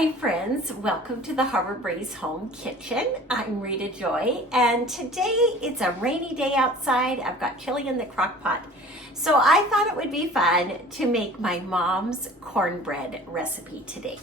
Hi friends, welcome to the Harbor Breeze Home Kitchen. I'm Rita Joy, and today it's a rainy day outside. I've got chili in the crock pot. So I thought it would be fun to make my mom's cornbread recipe today.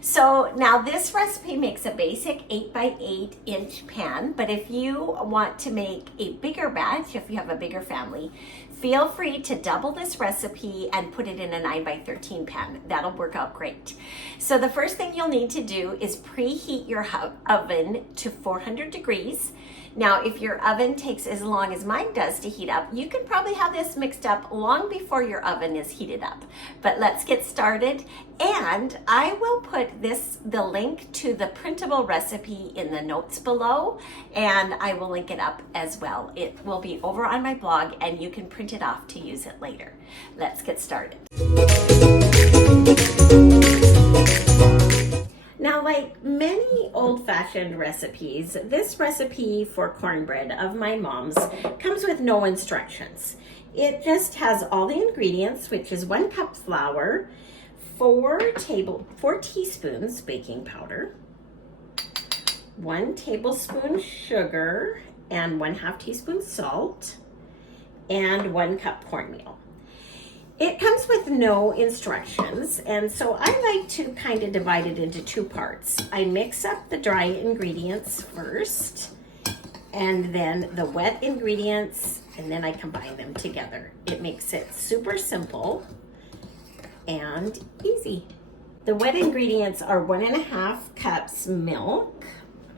So now this recipe makes a basic 8 by 8 inch pan, but if you want to make a bigger batch, if you have a bigger family, feel free to double this recipe and put it in a 9 by 13 pan. That'll work out great. So the first thing you'll need to do is preheat your oven to 400 degrees. Now, if your oven takes as long as mine does to heat up, you can probably have this mixed up long before your oven is heated up. But let's get started. And I will put the link to the printable recipe in the notes below, and I will link it up as well. It will be over on my blog and you can print it off to use it later. Let's get started. Now, like many old-fashioned recipes, this recipe for cornbread of my mom's comes with no instructions. It just has all the ingredients, which is 1 cup flour, 4 teaspoons baking powder, 1 tablespoon sugar, and 1/2 teaspoon salt, and 1 cup cornmeal. It comes with no instructions, and so I like to kind of divide it into 2 parts. I mix up the dry ingredients first, and then the wet ingredients, and then I combine them together. It makes it super simple and easy. The wet ingredients are 1.5 cups milk.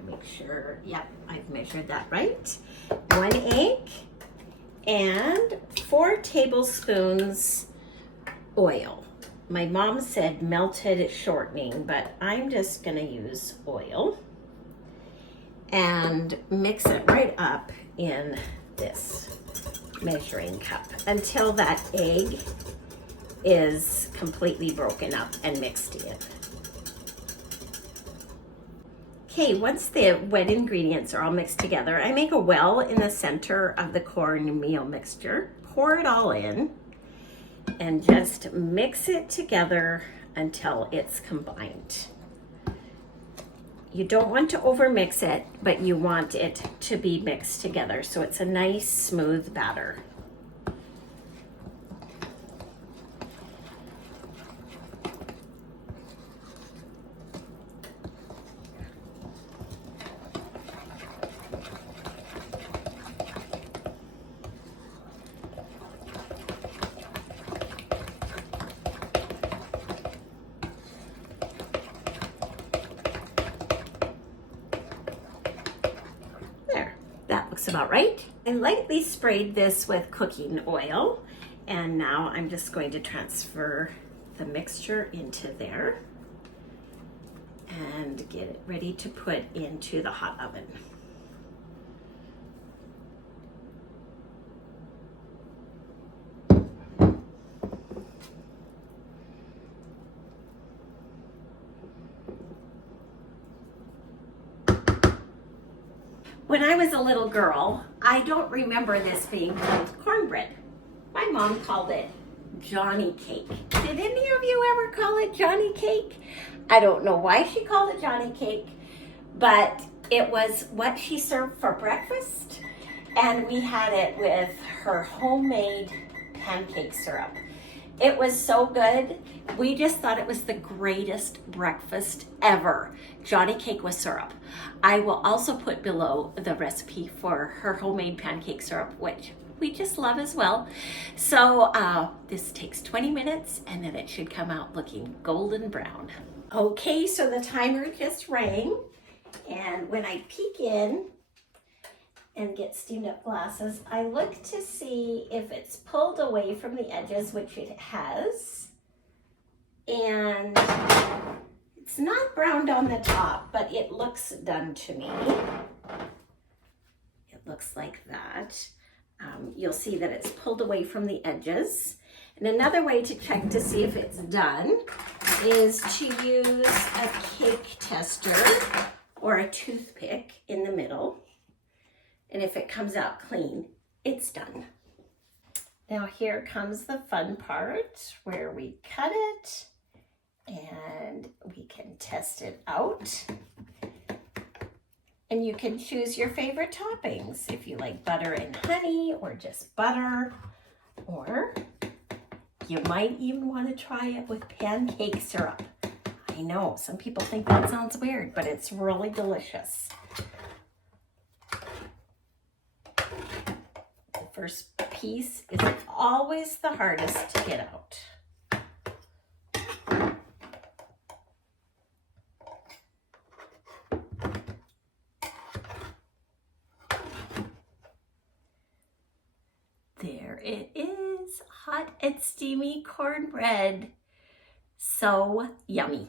Make sure, yep, I've measured that right. 1 egg and 4 tablespoons oil. My mom said melted shortening, but I'm just gonna use oil and mix it right up in this measuring cup until that egg is completely broken up and mixed in. Okay, once the wet ingredients are all mixed together, I make a well in the center of the cornmeal mixture, pour it all in, and just mix it together until it's combined. You don't want to overmix it, but you want it to be mixed together so it's a nice smooth batter. Looks about right. I lightly sprayed this with cooking oil, and now I'm just going to transfer the mixture into there and get it ready to put into the hot oven. When I was a little girl, I don't remember this being called cornbread. My mom called it Johnny cake. Did any of you ever call it Johnny cake? I don't know why she called it Johnny cake, but it was what she served for breakfast, and we had it with her homemade pancake syrup. It was so good. We just thought it was the greatest breakfast ever. Johnny cake with syrup. I will also put below the recipe for her homemade pancake syrup, which we just love as well. So this takes 20 minutes and then it should come out looking golden brown. Okay, so the timer just rang, and when I peek in and get steamed up glasses, I look to see if it's pulled away from the edges, which it has. And it's not browned on the top, but it looks done to me. It looks like that. You'll see that it's pulled away from the edges. And another way to check to see if it's done is to use a cake tester or a toothpick in the middle. And if it comes out clean, it's done. Now here comes the fun part where we cut it And we can test it out. And you can choose your favorite toppings if you like butter and honey or just butter, or you might even want to try it with pancake syrup. I know some people think that sounds weird, but it's really delicious. The first piece is always the hardest to get out. There it is, hot and steamy cornbread. So yummy.